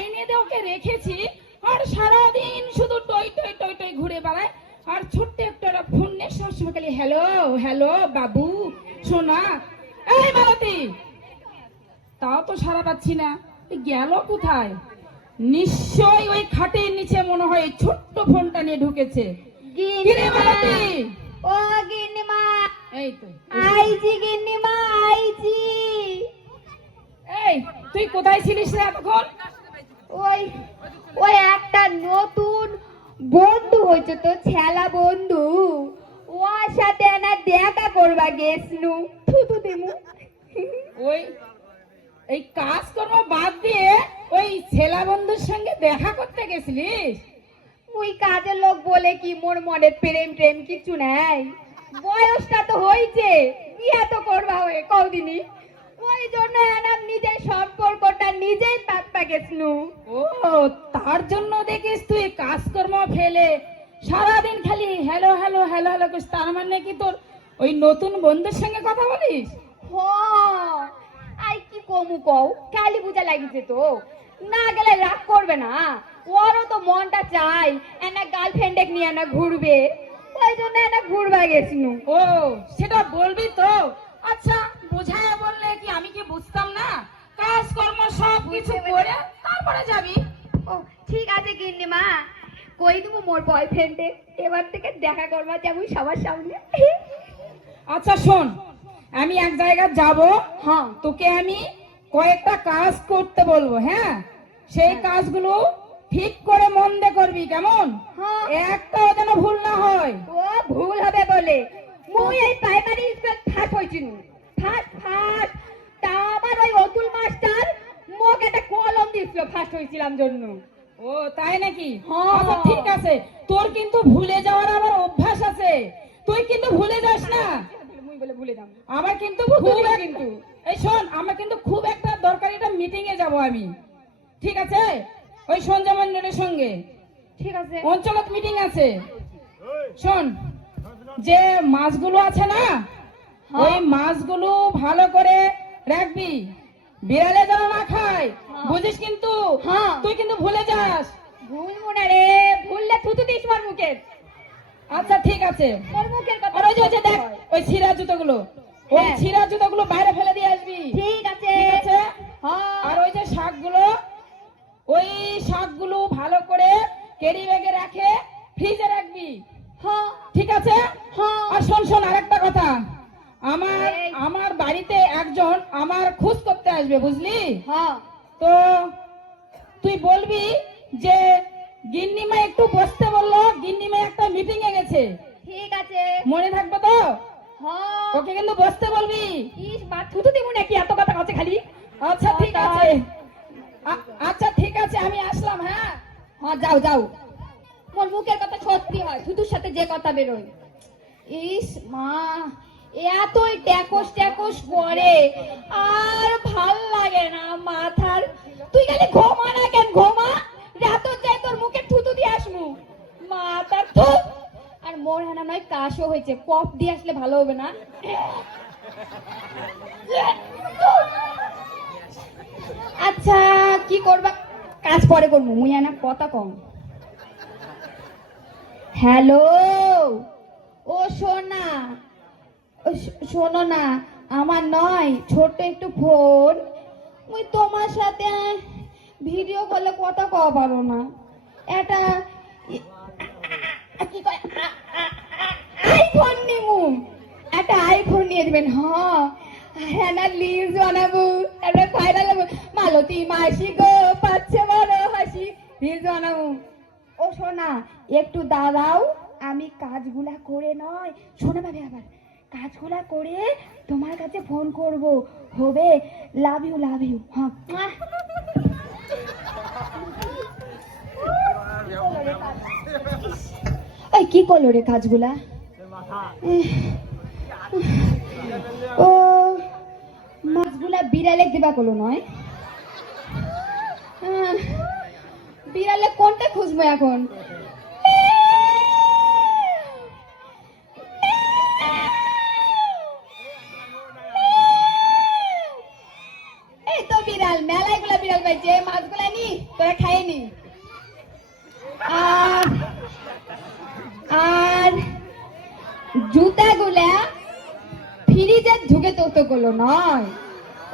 লাইনে দিয়ে ওকে রেখেছি, আর সারাদিন শুধু টই টই টই টই ঘুরে বেড়ায়। আর ছোট্ট একটা ফোন নিয়ে সবসময় খালি হ্যালো হ্যালো বাবু সোনা। এই মালতী, তাও তো সারা পাচ্ছি না, গেল কোথায়? নিশ্চয়ই ওই খাটের নিচে মনে হয় এই ছোট্ট ফোনটা নিয়ে ঢুকেছে। কিরে মালতী? ও গিন্নিমা, এই তো আইজি গিন্নিমা, আইজি। এই তুই কোথায় ছিলিস রে এতক্ষণ? ওই ওই একটা নতুন বন্ধু হয়েছে তো, ছেলা বন্ধু, ওর সাথে না দেখা করবা গেছনু। থুতু দিমু। ওই এই কাজকর্ম বাদ দিয়ে ওই ছেলা বন্ধুর সঙ্গে দেখা করতে গেছিলিস? মুই কাজের লোক বলে কি মোর মনে প্রেম প্রেম কিছু নাই। বয়সটা তো হয়েছে, বিয়া তো করবা হয়ে কদিনই। ওই জন্য এনার নিজের সম্পর্কটা নিজেই পাপ্পা গেছনু। ও, তার জন্য দেখিস তুই কাজকর্ম ফেলে সারাদিন খালি হ্যালো হ্যালো হ্যালো হ্যালো করিস। তার মানে কি তোর ওই নতুন বন্ধুর সঙ্গে কথা বলিস? হ, আই কি কমু কও, কালি পূজা লাগিছে তো, না গেলে রাগ করবে না। ওরও তো মনটা চাই এনা গার্লফ্রেন্ডে নিয়ে না ঘুরবে, ওই জন্য এনা ঘুরবা গেছনু। ও, সেটা বলবি তো। আচ্ছা, বোঝায় বললে কি আমি কি বুঝতাম না? কাজকর্ম সব কিছু করে তারপরে যাবি। ও ঠিক আছে গিন্নিমা, কই দেবো মোর বয়ফ্রেন্ডে এবার থেকে দেখা করবা যাবো সবার সামনে। আচ্ছা শোন, আমি এক জায়গায় যাব, হ্যাঁ তোকে আমি কয়েকটা কাজ করতে বলবো। হ্যাঁ, সেই কাজগুলো ঠিক করে মন দিয়ে করবি, কেমন? হ্যাঁ। একটাও যেন ভুল না হয়। ও ভুল হবে বলে মুই এই প্রাইমারি স্কুল ফার্স্ট হইছিনু, ফার্স্ট। তা আবার ওই অতুল মাস্টার মোক একটা কলম দিছিল ফার্স্ট হইছিলাম জন্য। ও তাই নাকি? হ্যাঁ। আচ্ছা ঠিক আছে, তোর কিন্তু ভুলে যাওয়ার আবার অভ্যাস আছে, তুই কিন্তু ভুলে যাস না। মুই বলে ভুলে যাম। আমার কিন্তু খুব কিন্তু এই শোন, আমার কিন্তু খুব একটা দরকারি একটা মিটিং এ যাব আমি, ঠিক আছে? ওই সঞ্জয় মন্ডলের সঙ্গে ঠিক আছে। অঞ্চলত মিটিং আছে। শোন, যে মাছগুলো আছে না, ওই মাছগুলো ভালো করে রাখবি, বিড়ালে যেন না খায়, বুঝিস? কিন্তু হ্যাঁ। তুই কিন্তু ভুলে যাস। ভুল মনে রে, ভুললে থুতু দিস মোর মুখে। আচ্ছা ঠিক আছে। মোর মুখের কথা। আর ওই যে দেখ ওই ছিঁড়া জুতোগুলো, ওই হ্যাঁ। ছিঁড়া জুতোগুলো বাইরে ফেলে দিয়ে আসবি। ঠিক আছে। ঠিক আছে? হ্যাঁ। আর ওই যে শাকগুলো, ওই শাকগুলো ভালো করে ক্যারি ব্যাগে রাখে ফ্রিজে রাখবি, হ্যাঁ। ঠিক আছে? হ্যাঁ। আর শোন শোন, আরেকটা কথা, আমার এই। আমার বাড়িতে একজন আমার খোঁজ করতে আসবে, বুঝলি? হ্যাঁ। তো তুই বলবি যে গিন্নিমা একটু বসতে বললো, গিন্নিমা একটা মিটিং এ গেছে। ঠিক আছে। মনে থাকবে তো? হ্যাঁ। ওকে কিন্তু বসতে বলবি। ইস মা, থুতু দিমু নাকি এত কথা আছে খালি? আচ্ছা ঠিক আছে, আচ্ছা ঠিক আছে, আমি আসলাম। হ্যাঁ হ্যাঁ যাও যাও। মোর মুখের কথা সত্যি হয়, থুতুর সাথে যে কথা বেরোয়। ইস মা, এতই ট্যাকস ট্যাকস করে আর ভাল লাগে না মাথার। তুই খালি ঘুমা না কেন, ঘুমা, রাত যাই তোর মুখে থুতু দিয়ে আসমু মাথার থু। আর মোর হানা নয় কাশও হয়েছে, কফ দিয়ে আসলে ভালো হবে না? আচ্ছা কি করবা, কাজ পরে করবো, মুই না কথা কম। হ্যালো, ও সোনা, শোনো না, আমার নয় ছোট একটু ফোন, মুই তোমার সাথে ভিডিও কলে কথা কওয়া পারো না। এটা কি কয়, আইফোন নিমু, একটা আইফোন নিয়ে দিবেন। হ্যাঁ, হ্যাঁ না লিজ বানাবো, তারপরে ভাইরাল হবো, মালতী মাসি গো পাচ্ছে বড় হাসি, লিজ বানাবো। ও সোনা একটু দাঁড়াও, আমি কাজগুলা করে নয়, শোনা ভাবে আবার কাজগুলা করে তোমার কাছে ফোন করব, হবে? Love you love you. হ্যাঁ। এই কি করলো রে কাজগুলা? ও মাছগুলা বিড়ালে দিবা করলো নয়? বিড়ালে কোনটা খুঁজবো এখন? এই তো বিড়াল, মেলায় গুলা বিড়াল পাইছে, মাছগুলা নি তোরা জুতাগুলা ফ্রিজে ঢুকে তো গুলো নয়।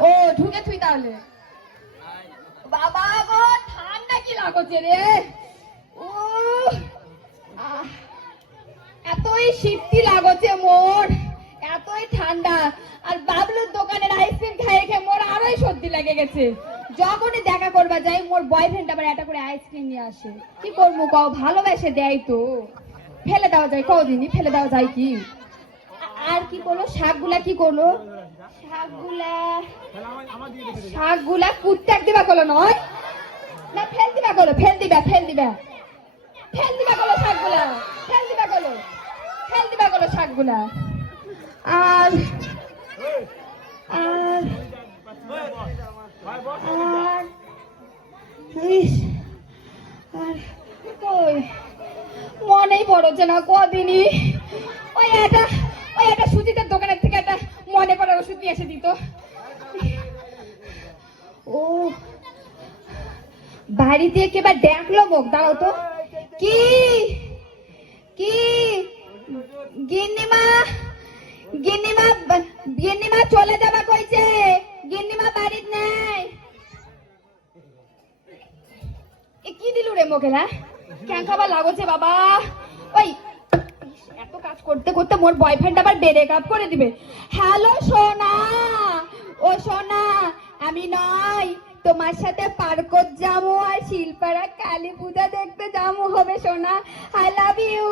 ও ঢুকে তুই তাহলে বাবা গো ঠান্ডা কি লাগছে রে। ও এতই শীতটি লাগছে মোর, এতই ঠান্ডা। আর বাবলুর দোকানের আইসক্রিম খাইয়ে খেয়ে মোর আরোই সর্দি লেগে গেছে। যখনই দেখা করবা যাই মোর বয়ফ্রেন্ড আবার একটা করে আইসক্রিম নিয়ে আসে। কি করবো কও, ভালোবেসে দেয় তো, ফেলে দেওয়া যায় কদিনই, ফেলে দেওয়া যায় কি। আর কি করলো, শাকগুলা কি করলো, শাকগুলা কুত্তাক দিবা করলো নয় না, ফেল দিবা করলো, ফেল দিবা করলো শাকগুলা, ফেল দিবা করলো শাকগুলা। আর আর আর ইস, আর কই মনেই পড়ছে না কদিনই। ওই একটা সুজিতের দোকানের থেকে একটা মনে পড়ার ওষুধ নিয়ে এসে দিত। ও বাড়িতে একেবারে দেখলো মুখ, দাঁড়াও তো। কি কি গিন্নিমা চলে যাবা কইছে, গিন্নিমা বাড়িতে নেই। কি দিলু রে মুখে, না কেন খাবার লাগছে বাবা। ওই এত কাজ করতে করতে মোর বয়ফ্রেন্ড আবার ব্রেক আপ করে দিবে। হ্যালো সোনা, ও সোনা আমি নয়, তোমার সাথে পার্কত যাবো আর শিলপাড়া কালী পূজা দেখতে যাবো হবে সোনা। I love you.